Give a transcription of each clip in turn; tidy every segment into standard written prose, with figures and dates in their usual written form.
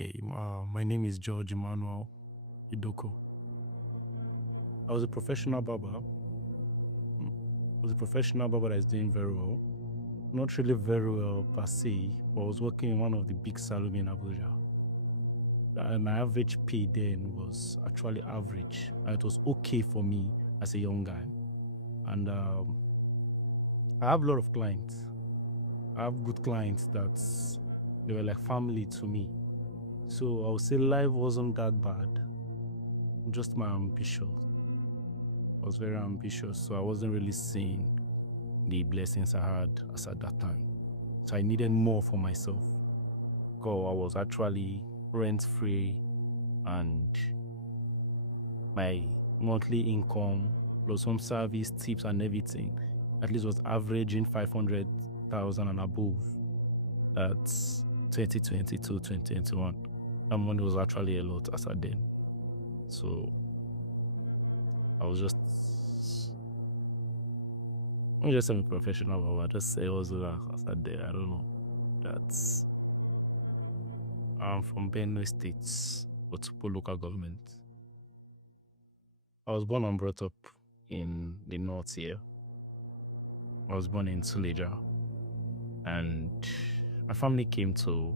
Okay, my name is George Emmanuel Idoko. I was a professional barber. I was a professional barber that is doing very well. Not really very well per se, but I was working in one of the big salons in Abuja. My average pay then was actually average. And it was okay for me as a young guy. And I have a lot of clients. I have good clients that they were like family to me. So I would say life wasn't that bad. Just my ambition. I was very ambitious, so I wasn't really seeing the blessings I had as at that time. So I needed more for myself. Because I was actually rent-free and my monthly income plus some service tips and everything at least was averaging 500,000 and above. That's 2022, 2021. That money was actually a lot as at then. So I was just I'm just a professional barber. I just say also as at there. I don't know. That's I'm from Benue State, Otupo local government. I was born and brought up in the north here. I was born in Suleja, and my family came to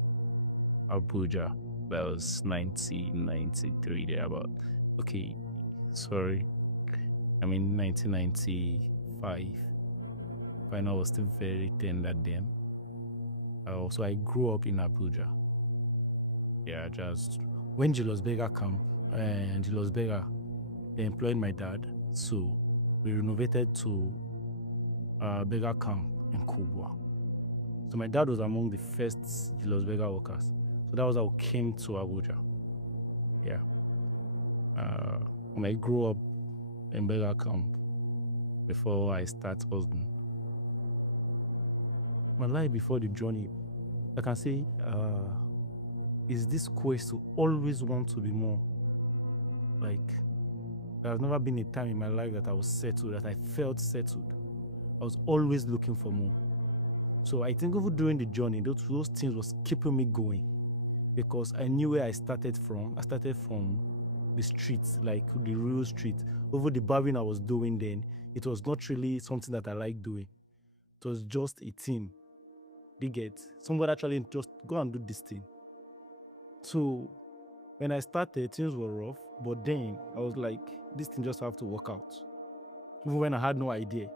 Abuja. That was 1993 there about. Okay, sorry. I mean 1995. When I was still very tender then. So I grew up in Abuja. Yeah, just when Julius Berger camp and Julius Berger, they employed my dad, so we renovated to Berger camp in Kubwa. So my dad was among the first Julius Berger workers. So that was how I came to Abuja. Yeah. When I grew up in Berger camp before I start hustling. My life before the journey, I can say, is this quest to always want to be more. Like, there has never been a time in my life that I was settled, that I felt settled. I was always looking for more. So I think even during the journey, those things was keeping me going because I knew where I started from. I started from the streets, like the real street. Over the barbering I was doing then, it was not really something that I liked doing. It was just a thing. They get somebody actually just go and do this thing. So when I started, things were rough, but then I was like, this thing just have to work out. Even when I had no idea.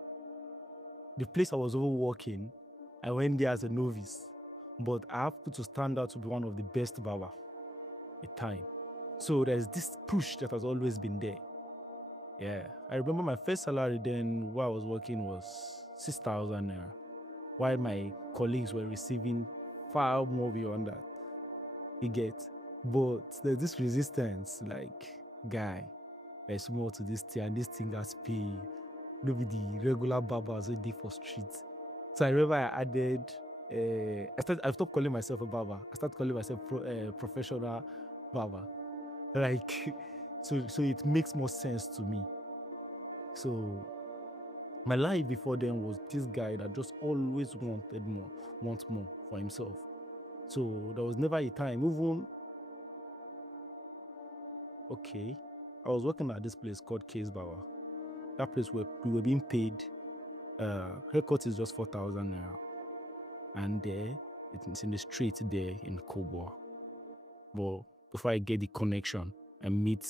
The place I was over working, I went there as a novice, but I have to stand out to be one of the best barber at time. So there's this push that has always been there. Yeah, I remember my first salary then while I was working was 6,000 naira, while my colleagues were receiving far more beyond that. You get, but there's this resistance, like, guy, there's more to this thing, and this thing has pay. Maybe the regular barbers we did for streets. So I remember I added. I stopped calling myself a barber. I started calling myself professional barber. Like, so it makes more sense to me. So my life before then was this guy that just always wanted more, wants more for himself. So there was never a time, even okay, I was working at this place called Case Barber. That place where we were being paid. Haircut is just 4,000 naira, and there it's in the street there in Kobo. But before I get the connection, I meet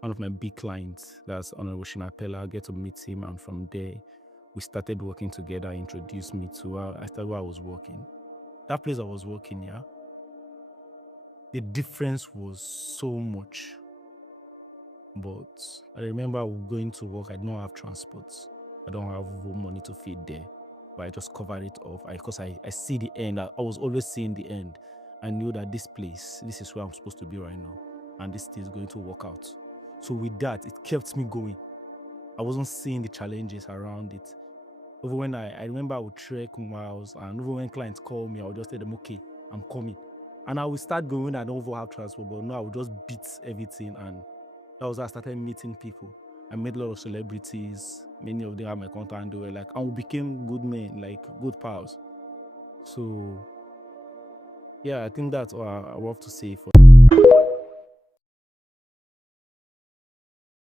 one of my big clients. That's Honorable Shinapella. I get to meet him, and from there we started working together. He introduced me to I started where I was working. That place I was working, yeah. The difference was so much. But I remember going to work, I don't have transport. I don't have money to feed there. But I just covered it off because I see the end. I was always seeing the end. I knew that this place, this is where I'm supposed to be right now. And this thing is going to work out. So with that, it kept me going. I wasn't seeing the challenges around it. Even when I remember I would trek miles, and even when clients call me, I would just tell them, okay, I'm coming. And I would start going when I don't even have transport, but no, I would just beat everything, and that was how I started meeting people. I met a lot of celebrities. Many of them had my contact, and they were like, and we became good men, like good pals. So Yeah, I think that's all I have to say for